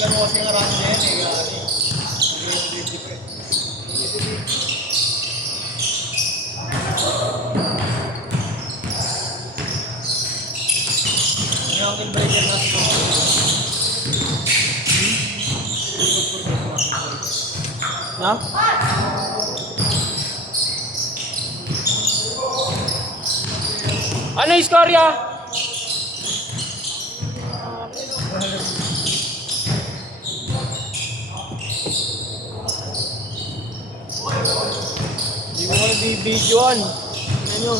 Bigla mo kasi nga rami na yan eh. Yung aking breaker na ito. Na? Ano yung istorya? Hindi mo kayo bibidyoan. Ano?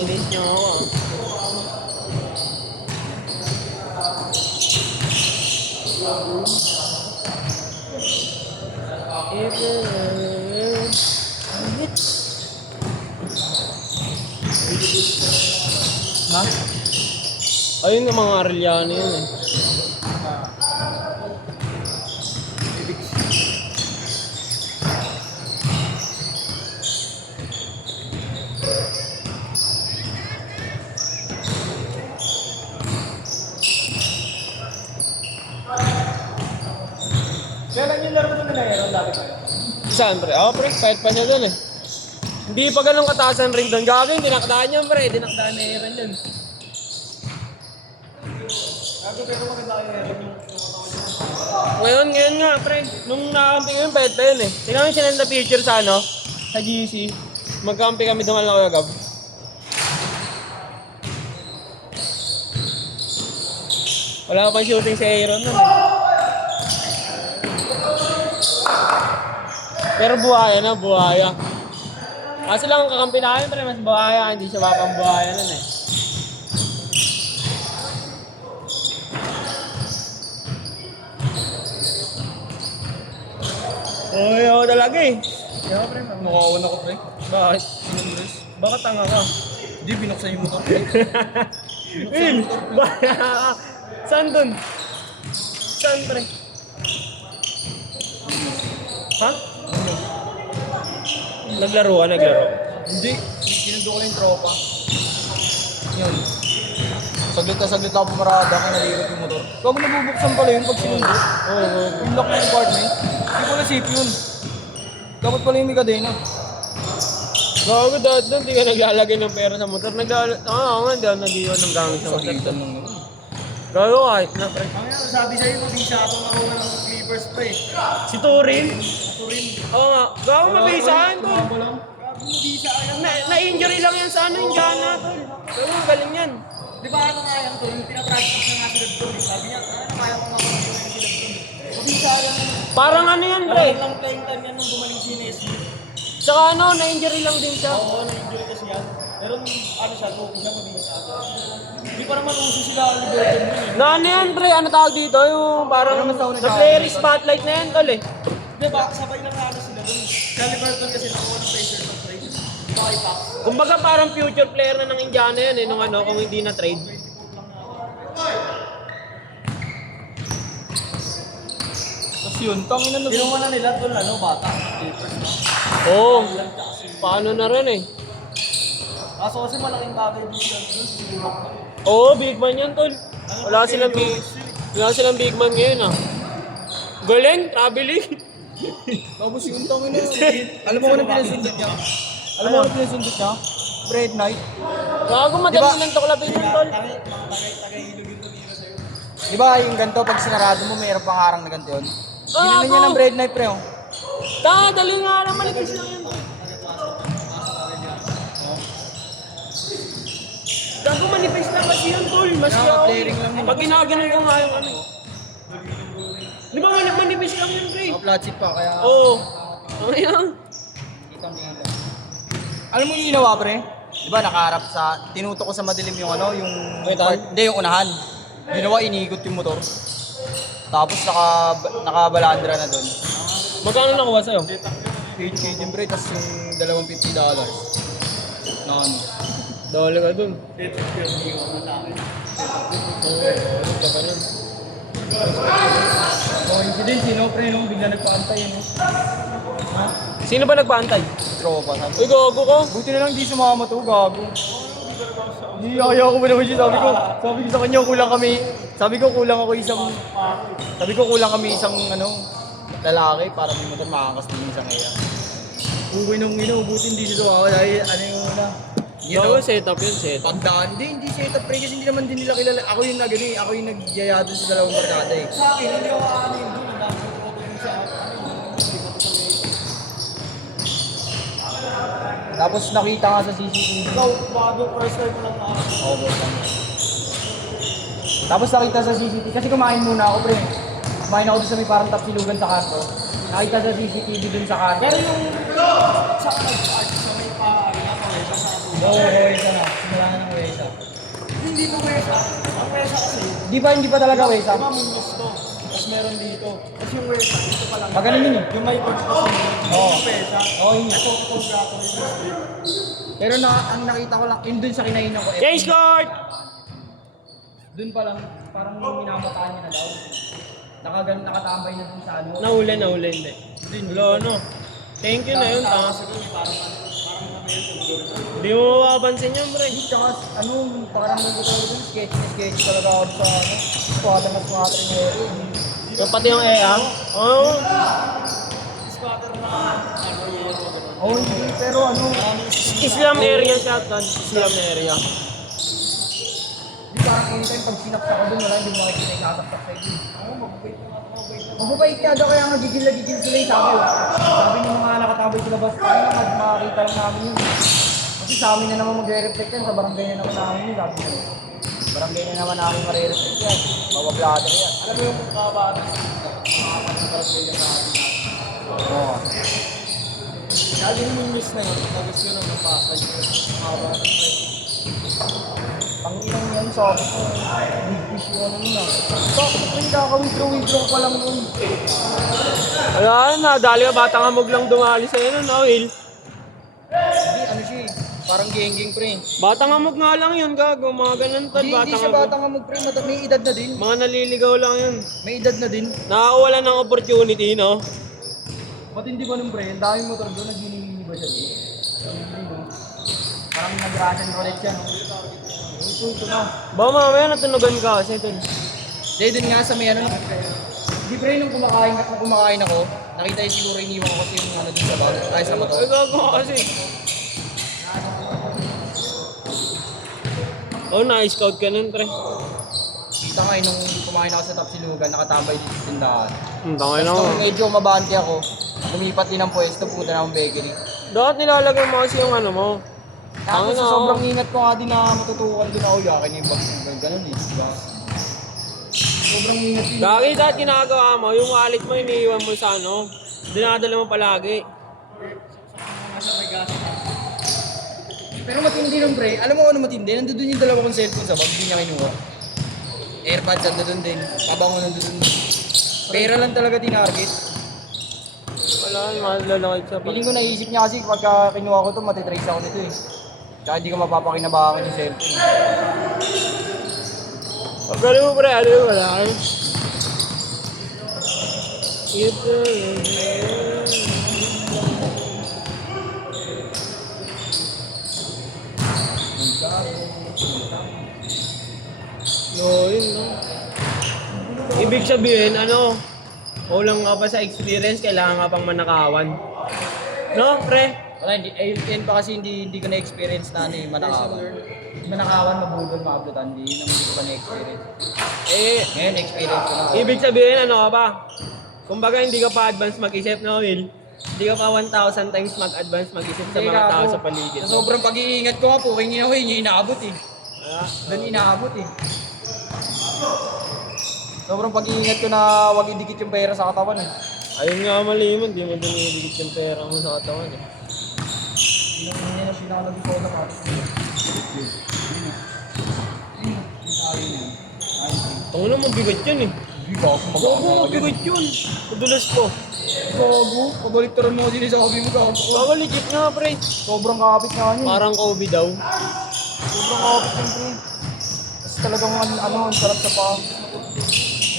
Inis niyo ako ah. Ha? Ayun yung mga Arellano yun eh. Kailan yung laro na mayroon dati pa yun? Saan pre? Ako pre, kahit pa siya dun eh. Hindi pa ganun kataas ang ring doon. Gagawin, dinakdaan yan pre. Dinakdaan na Aaron yun. Gago pero maganda kayo meron yung Ngayon nga pre. Nung nakakampi ko yun, pahit pa yun eh. Tingnan mo yung sinend na picture sa ano? Sa GC. Magkampi kami doon lang ako Gab. Wala pang shooting si Aaron nun eh. Pero buhaya na, buhaya. Kaso lang ang kakampi namin pre, mas buhaya. Hindi siya mapang buhaya nun eh. Uy, ako talaga eh. Kaya pre, makawan ako pre. Bakit? Sinundres. Bakit tanga ka? Hindi, binuksan yung motor pre. Will! Saan dun? Saan pre? Ha? Naglaro ka, naglaro. Hindi, sinundo ko na yung tropa. Yun. Saglit ako pumarada ka, nalirot yung motor. Huwag nabubuksan pala yun pag sinundo. Oo. Yung lock na yung compartment. Hindi ko nasip yun. Dapat pala yung may kadena. Gago dahil doon, di ka naglalagay ng pera sa motor. Oo nga, hindi ako nag-iwan ng gamit sa motor. Saglitan lang yun. Gago kahit na pre. Ang yan, sabi sa'yo, mabisa akong nakuha ng Clippers pre. Si Turin? Ako rin. Oo nga. Gago mabisahan to. Tumama lang. Grabe, mabisa ka yan. Na-injury lang yan sa ano yung Jana tol. Gago galing yan. Di ba ano nga yan to? Yung tinatransfer na nga sila doon. Sabi niya, ano kaya kong makuha yung sila doon. Mabisa yan. Parang ano yan pre. Parang lang playing time yan nung gumaling si Nessie. Saka ano, na-injury lang din siya. Oo, na-enjoy kasi yan. Pero ano siya, focus siya mabisa. Hindi pa naman uso sila ang Liberton mo eh. Na ano yan pre, ano tawag dito? Yung parang Ano mas tawag na sa player spotlight na yan tol eh. Hindi ba, sabay lang ano sila doon. Sa Liberton kasi nakuha ng Pacers of trade. Baka ipak. Kumbaga parang future player na ng Indiana yan eh, nung ano, kung hindi na trade. Tapos yun, tangin na ginawa na nila doon, ano, bata. Clippers na. Oo. Paano na rin eh. Kaso kasi malaking bagay din sila doon. Siguro. Oo, big man yan tol. Wala silang big man ngayon ah. Galing, traveling. Tapos yung tangin na. Alam mo kung ano pinasundot niya? Alam mo kung ano pinasundot niya? Bread night. Gago madali lang tuklapin yun tol. Di ba yung ganito, pag sinarado mo, mayroon pang harang na ganito yun? Ginano niya ng bread knife, pre, oh. Dali nga lang, malipis lang yan. Gago manipis lang kasi yun, tol. Mas Clearing lang yun. Pag ginaganon ko nga yung ano. Di ba manipis lang yun, pre? Flat sheet pa, kaya... Oo. Ano yan? Alam mo yung ginawa, pre? Di ba nakaharap sa... Tinutok ko sa madilim yung ano, yung... Kaitan? Hindi, yung unahan. Ginawa, iniikot yung motor. Tapos nakabalandra na doon. Magkano nakuha sa'yo? 8K din, pre, tapos yung $250. Na ano. Dole ka dun. Coincidence, no, pre, nung bigla nagpaantay, no? Sino ba nagpaantay? Tropa, sabi. Uy, gago ka. Buti na lang di sumama to, gago. Ayaw ko ba naman siya, sabi ko sa kanya kulang kami, sabi ko kulang kami isang lalaki para may motor makakas din isang kaya. Uwi nung ubutin hindi siya tumawa dahil ano yung una. Bago setup yun, setup. Pagdaan din, hindi setup pre kasi hindi naman din nila kilala. Ako yung ako yung nagyaya dun sa dalawang barkada eh. Sa akin, hindi ako ano yun doon. Ang dami ko po sa Tapos nakita nga sa CCTV. Ikaw, bago first time ko lang nakakita. Oo, boss. Tapos nakita sa CCTV, kasi kumain muna ako pre. Kumain ako doon sa may parang tapsilugan sa kanto. Nakita sa CCTV dun sa kanto. Pero yung sa nag-art sa may nakawesa sa ato. Oo, wesa na. Simula na ng wesa. Hindi po wesa. Ang wesa kasi, Hindi pa talaga wesa. diba mundos to? Tapos meron dito. Tapos yung wesa, dito pa lang. Magaling yun eh. Yung may pag kasi, Oo. yung wesa. Oo, yun. Ito, kontrato yung street. Pero ang nakita ko lang, yun dun sa kinainan ko. Change court! Dun pa lang, parang minamataan niya na daw. Nakatambay na dun sa ano. Nahuli, hindi. Wala, ano. Thank you na yun, tanga. Hindi mo mapapansin yun, pre. Tsaka parang may gusto dun, sketch talaga ako sa squatter na area. Yung pati yung EA? Oo. Scatter na ano yun. Oo, hindi, pero Islam area siya, Tad. Islam area. di parang anytime pag sinaksak ko dun, wala, hindi mo makikita yung sasaksak sa iyo. Mababait ka daw kaya nga gigil sila yung sabi. Sabi ng mga nakatabay sa labas, ay makakita lang namin yun. Kasi sa amin na naman magre-reflect yan, sa barangay na naman namin yun, sabi nila. Barangay na naman namin magre-reflect yan, mabablatter yan. Alam mo yung mukha Oo. Lagi yung miss na yun, nagis ko ng Pasay. Mahaba ng play. Panginang yan, sabi ko, big fish yung ano nun ah. Bakit ko yung kaka-withdraw pa lang nun? Wala na, dali ka, batang hamog lang dumali sa'yo nun, Will. Hindi, ano siya eh, parang geng-geng pre. Batang hamog nga lang yun, gago. Mga ganun, Tad, Hindi batang siya hamog. batang amog pre, may edad na din. Mga naliligaw lang yun. May edad na din. Nakakawala ng opportunity, no? Matindi ba nung pre, ang daming motor doon, nagniningin ba siya? Parang nag-Russian roulette siya, no? Ito na. Ba, mamaya natunugan ka kasi, Tad. Dahil dun nga sa may ano, di pre, nung kumakain ako, nakita yung siguro iniwan ko kasi yung ano dun sa bag, ay sa motor. Ay, gago ka kasi. Oh, na-scout ka nun, pre. Kita nga nung kumain ako sa Tapsilugan, nakatambay dito sa tindahan. Tangay na Tapos ako. nung medyo mabante ako, lumipat din ang pwesto, puta na akong bakery. Dapat nilalagay mo kasi yung ano mo. Tapos Tangina, sobrang ingat ko nga din na matutukan din ako, yakin yung bag, ganun eh, diba? Sobrang ingat din. Gagi, dahil ginagawa mo, yung wallet mo, iniiwan mo sa ano. Dinadala mo palagi. Pero matindi nun pre, alam mo ano matindi? Nandun yung dalawa kong cellphone sa bag, hindi niya kinuha. Airpods nandun din, pabango nandun din. Pera lang talaga tinarget. Wala, malalakit sa Feeling ko naisip niya kasi pagka kinuha ko to, matitrace ako nito eh. Tsaka hindi ko mapapakinabangan yung cellphone. Pagkali mo, pre, ano yung wala kayo? Ito, no, yun, no. Ibig sabihin, ano, ulang nga pa sa experience, kailangan nga pang manakawan. No, pre? Wala, yan pa kasi hindi ko na-experience na ano eh, manakawan. Manakawan, mabudol, maablutan, hindi ko pa na-experience. Eh, Ngayon, experience ko na. ibig sabihin, ano ka ba? Kumbaga, hindi ka pa advance mag-isip, no, Will? Hindi ka pa 1,000 times mag-advance mag-isip sa mga tao sa paligid. Sa sobrang pag-iingat ko nga po, kaya ako yun yung inaabot eh. Doon inaabot eh. Sobrang pag-iingat ko na wag idikit yung pera sa katawan eh. Ayun nga mali mo, hindi mo dumidikit yung pera mo sa katawan eh. Hindi na pinakalagusto ko na pa. Tungo na mabigat yun eh. Hindi ba ako Oo, mabigat yun. Madulas po. Gago, pabaliktaran mo kasi sa kabi mo gago. Baka legit nga pre. Sobrang kapit nga yun. Parang Kobe daw. Sobrang kapit yun pre. Kasi talagang ang sarap sa paa.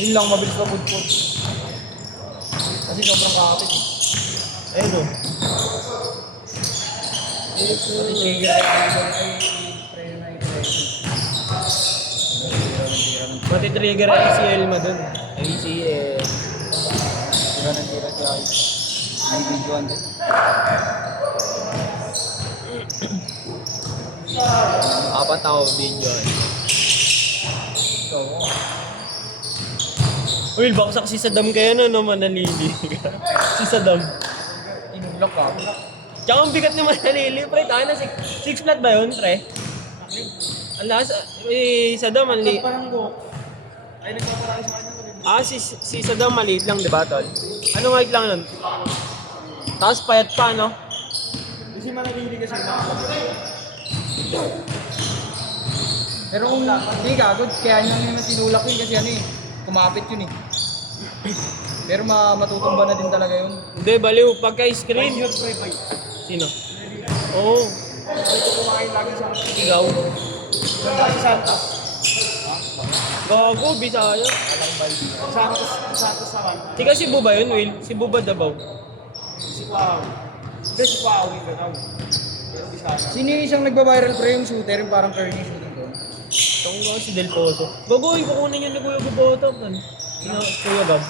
Yun lang, mabilis na food. Kasi sobrang kapit eh. Ayun o. Pati trigger ay pre na Matitrigger ang ACL mo dun. ACL. Tira ng tira si Ay. May videoan din. Apat ako video. So, Will, baksak si Saddam kaya na naman nalili. Si Saddam. inulak ka. Tsaka ang bigat naman nalili, pre. Tayo na, 6 flat ba yun, pre? Alas, Saddam, mali. Parang go. Ay, nagpaparaan sa kanya. Si Saddam maliit lang, di ba, tol? Anong height lang nun? Tapos payat pa, no? Kasi manalili kasi Pero kung hindi gagod, kaya niya naman tinulak yun kasi ano eh, kumapit yun eh. Pero matutumba na din talaga yun. Hindi, baliw. Pagka-screen. yun, pre, bay. Sino? Oo. Ito kumain lagi sa Ikaw. Lagi Santos. Gago, Bisaya. Santos naman. Tika si Buba yun, Will. Si Buba Dabaw. Si Pao. Hindi, si Pao. Ikaw daw. Pero Bisaya. Sino yung isang nagba-viral pre yung shooter, yung parang curling shooting doon? Tungkol si Del Pozo. Gago, yung kukunin yun ni Kuya Guboto. Kuya Gab.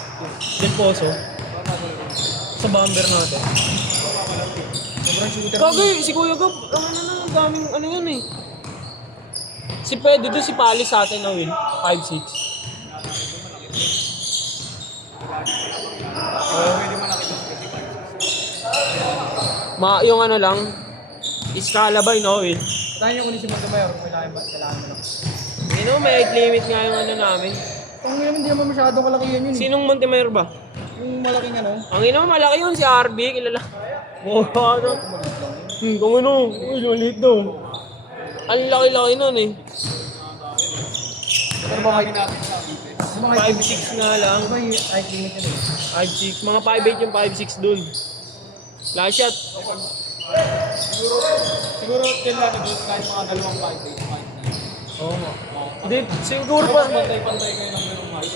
Del Pozo. Sa bomber natin. Sobrang shooter. Gago, si Kuya Gab. Ang daming ano yun eh. Si Pedro doon, si Pali sa atin na Will. 5'6". Pwede malaki doon. Yung ano lang, Iskalabay, no, Will? Tayo nyo kunin si Montemayor kung kailangan mo lang. Hindi naman, may height limit nga yung ano namin. Ang naman hindi naman masyadong kalakihan yun eh. Sinong Montemayor ba? Yung malaking ano, Ang ina mo, malaki yun, si RB, kilala. Oo, ano? Kung ano, uy, maliit daw. Ang laki-laki nun eh. pero mga height natin sa defense. yung mga height 5'6 nga lang. ano ba yung height limit yun eh? 5'6. Mga 5'8 yung 5'6 dun. Last shot. Siguro kailangan na doon kahit mga dalawang 5 days, 5 days. Oo nga. Hindi, siguro pa. Pantay-pantay kayo ng merong height.